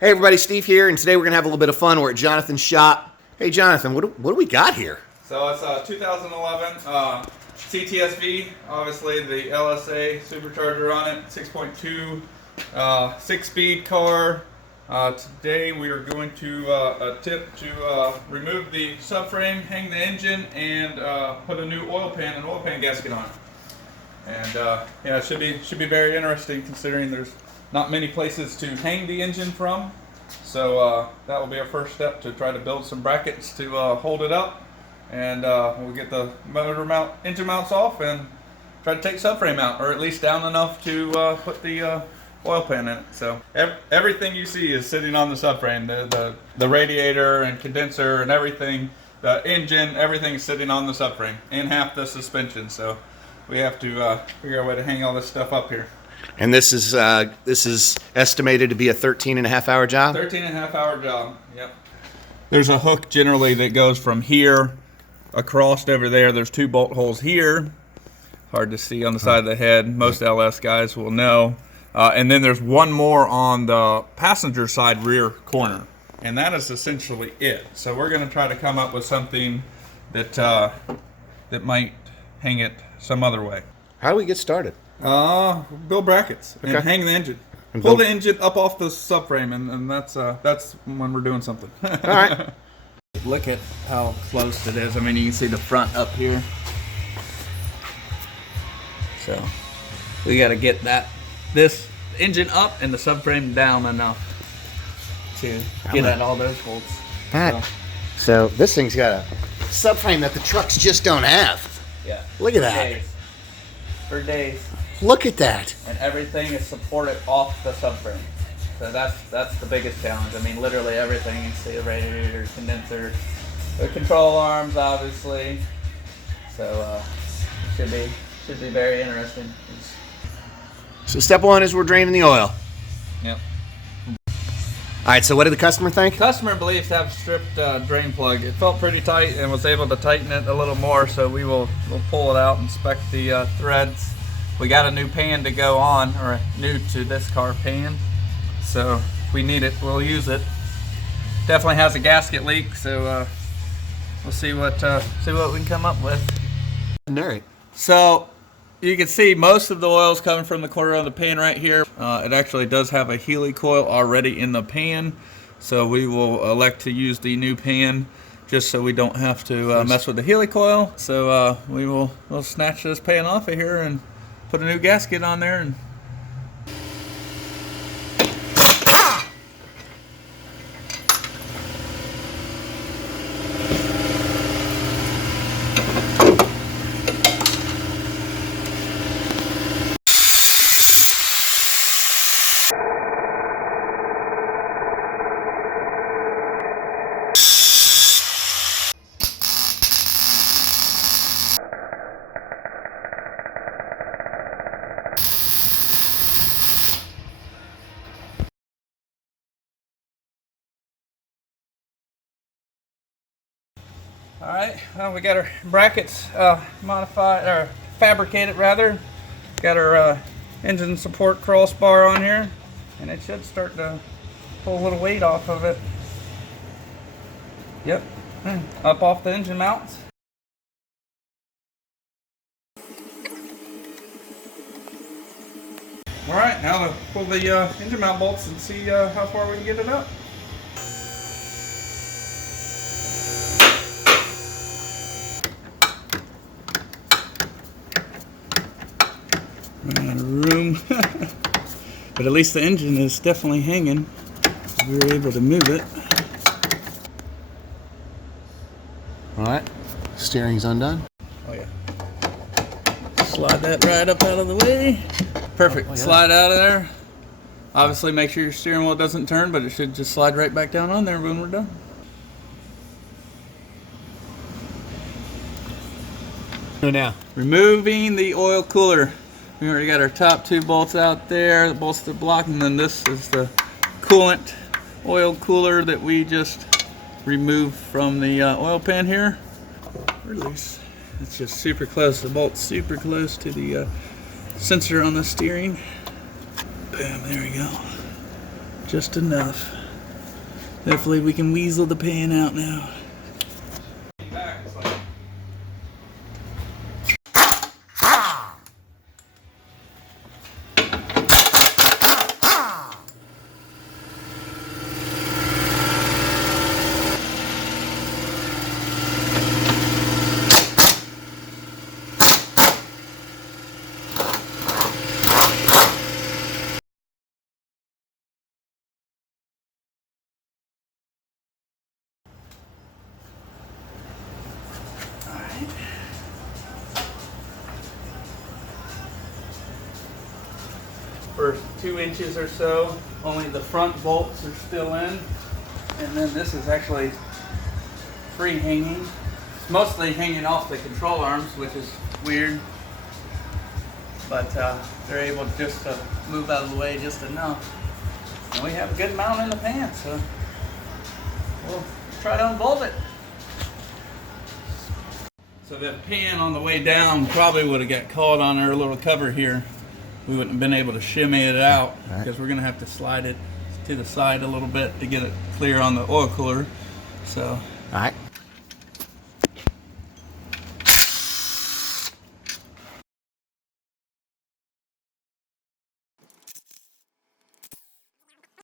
Hey everybody, Steve here, and today we're going to have a little bit of fun. We're at Jonathan's shop. Hey Jonathan, what do we got here? So it's a 2011 CTS, obviously the LSA Supercharger on it, 6.2, 6-speed car. Today we are going to attempt to remove the subframe, hang the engine, and put a new oil pan gasket on it. And yeah, it should be very interesting considering there's not many places to hang the engine from. So that will be our first step, to try to build some brackets to hold it up. And we'll get the engine mounts off and try to take subframe out, or at least down enough to put the oil pan in it. So everything you see is sitting on the subframe. The radiator and condenser and everything, the engine, everything is sitting on the subframe, and half the suspension. So we have to figure out a way to hang all this stuff up here. And this is estimated to be a 13.5-hour job? 13.5-hour job, yep. There's a hook generally that goes from here across over there. There's 2 bolt holes here. Hard to see on the side of the head. Most LS guys will know. And then there's one more on the passenger side rear corner. And that is essentially it. So we're going to try to come up with something that that might hang it some other way. How do we get started? Build brackets and hang the engine. Pull the engine up off the subframe, and that's when we're doing something. All right. Look at how close it is. I mean, you can see the front up here. So we got to get this engine up and the subframe down enough to get at all those bolts. So this thing's got a subframe that the trucks just don't have. Yeah. Look at that. For days. Look at that. And everything is supported off the subframe. So that's the biggest challenge. I mean, literally everything. You see the radiator, condenser, the control arms, obviously. So should be very interesting. So step 1 is we're draining the oil. Yep. All right, so what did the customer think? Customer believes to have stripped drain plug. It felt pretty tight and was able to tighten it a little more, so we'll pull it out and inspect the threads. We got a new pan to go on, or new to this car pan, so if we need it, we'll use it. Definitely has a gasket leak, so we'll see what we can come up with. All right. So you can see most of the oil is coming from the corner of the pan right here. It actually does have a Healy coil already in the pan, so we will elect to use the new pan just so we don't have to mess with the Healy coil. So we'll snatch this pan off of here and put a new gasket on there. And all right, well, we got our brackets modified, or fabricated rather. Got our engine support crossbar on here, and it should start to pull a little weight off of it. Yep, up off the engine mounts. All right, now to pull the engine mount bolts and see how far we can get it up. Run out of room. But at least the engine is definitely hanging. We were able to move it. All right. Steering's undone. Oh yeah. Slide that right up out of the way. Perfect. Oh, yeah. Slide out of there. Obviously make sure your steering wheel doesn't turn, but it should just slide right back down on there when we're done. Now, removing the oil cooler. We already got our top 2 bolts out there, the bolts that block, and then this is the coolant oil cooler that we just removed from the oil pan here. Release. It's just super close. The bolt's super close to the sensor on the steering. Boom, there we go. Just enough. Hopefully we can weasel the pan out now. First 2 inches or so, only the front bolts are still in, and then this is actually free hanging. It's mostly hanging off the control arms, which is weird, but they're able just to move out of the way just enough. And we have a good mount in the pan, so we'll try to unbolt it. So that pan on the way down probably would have got caught on our little cover here. We wouldn't have been able to shimmy it out because we're going to have to slide it to the side a little bit to get it clear on the oil cooler. So, all right.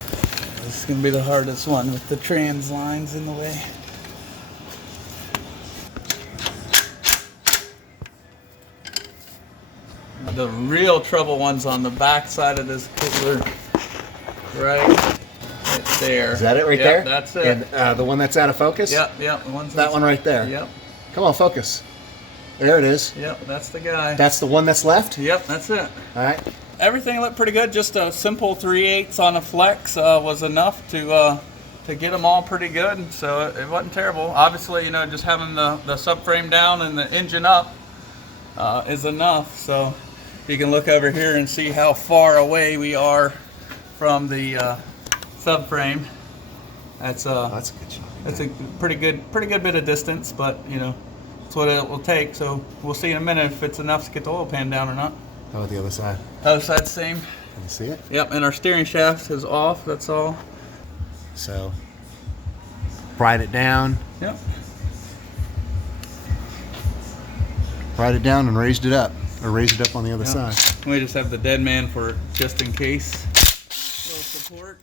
This is going to be the hardest one with the trans lines in the way. The real trouble one's on the back side of this cooler, right there. Is that it right there? That's it. And the one that's out of focus? Yep. That one right there? Yep. Come on, focus. There it is. Yep, that's the guy. That's the one that's left? Yep, that's it. All right. Everything looked pretty good. Just a simple 3/8 on a flex was enough to get them all pretty good. So it wasn't terrible. Obviously, you know, just having the subframe down and the engine up is enough. So you can look over here and see how far away we are from the subframe. That's Oh, that's a good shot. that's a pretty good bit of distance, but you know, that's what it will take. So we'll see in a minute if it's enough to get the oil pan down or not. How about the other side? Other side's same. Can you see it? Yep, and our steering shaft is off, that's all. So, pried it down. Yep. Pried it down and raised it up. Or raised it up on the other Yep. side. We just have the dead man for it, just in case. A little support.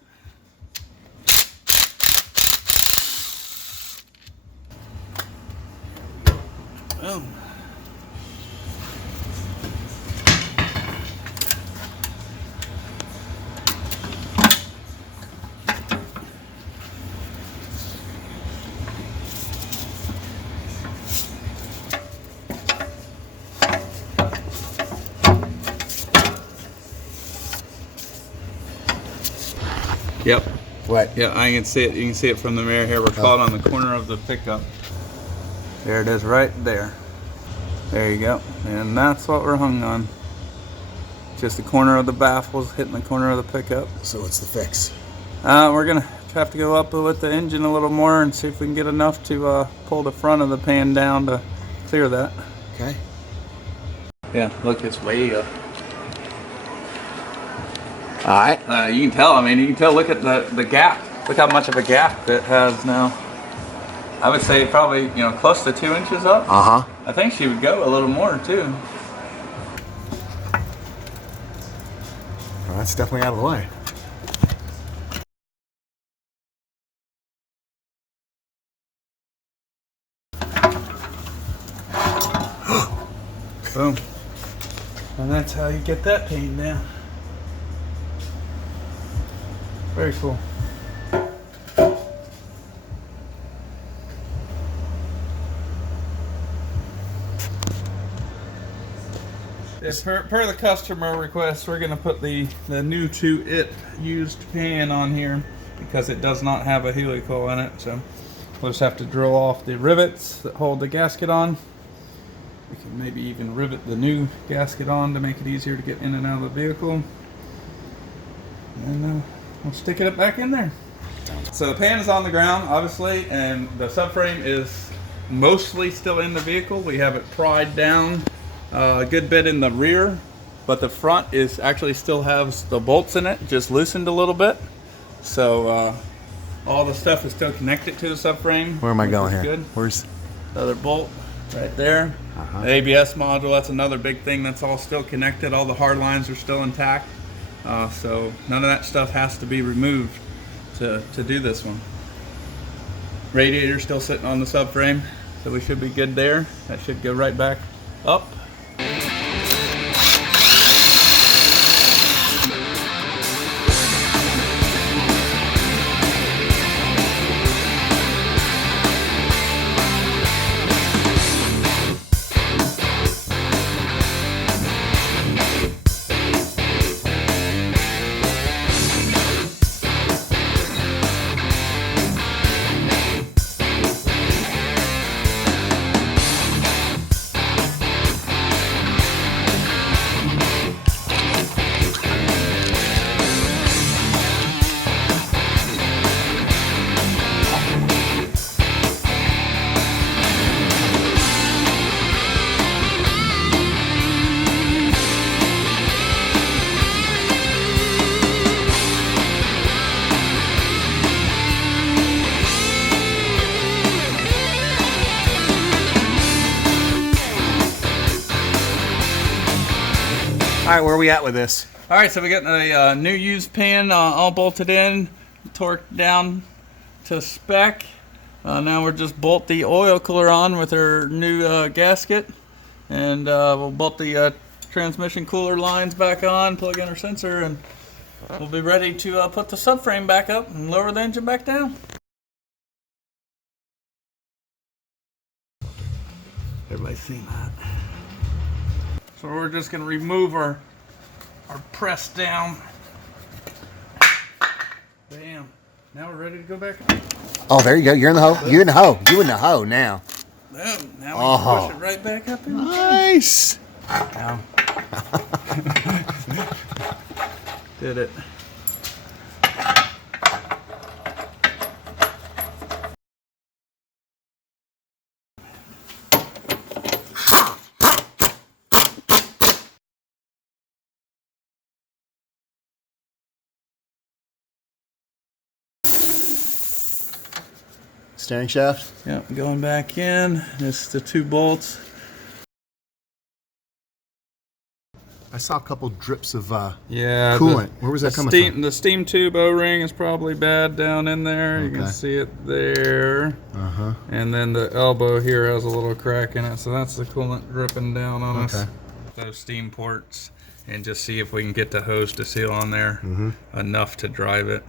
Boom. Yep. What? Yeah, I can see it. You can see it from the mirror here. We're caught on the corner of the pickup. There it is, right there. There you go. And that's what we're hung on. Just the corner of the baffles hitting the corner of the pickup. So what's the fix? We're gonna have to go up with the engine a little more and see if we can get enough to pull the front of the pan down to clear that. Okay. Yeah, look, it's way up. All right. You can tell. I mean, you can tell. Look at the gap. Look how much of a gap it has now. I would say probably, you know, close to 2 inches up. Uh-huh. I think she would go a little more too. Well, that's definitely out of the way. Boom. And that's how you get that pane down. Very cool. Per the customer request, we're going to put the new to it used pan on here because it does not have a helical in it. So we'll just have to drill off the rivets that hold the gasket on. We can maybe even rivet the new gasket on to make it easier to get in and out of the vehicle. And we'll stick it back in there. So the pan is on the ground, obviously, and the subframe is mostly still in the vehicle. We have it pried down a good bit in the rear, but the front is actually still has the bolts in it, just loosened a little bit. So all the stuff is still connected to the subframe. Where am I which going is here? Good. Where's? The other bolt right there. The ABS module, that's another big thing that's all still connected. All the hard lines are still intact. So none of that stuff has to be removed to do this one. Radiator still sitting on the subframe, so we should be good there. That should go right back up. All right, where are we at with this? All right, so we got a new used pin all bolted in, torqued down to spec. Now we're just bolt the oil cooler on with our new gasket, and we'll bolt the transmission cooler lines back on, plug in our sensor, and we'll be ready to put the subframe back up and lower the engine back down. Everybody's seen that. So we're just going to remove our press down. Bam. Now we're ready to go back. Oh, there you go. You're in the hole. You're in the hole. You in the hole now. Boom. Now we can push it right back up in. Nice. Now. Did it. Steering shaft. Yep, going back in. Just the 2 bolts. I saw a couple drips of Yeah. coolant. Where was that coming from? The steam tube O-ring is probably bad down in there. You can see it there. And then the elbow here has a little crack in it, so that's the coolant dripping down on us. Those steam ports, and just see if we can get the hose to seal on there enough to drive it.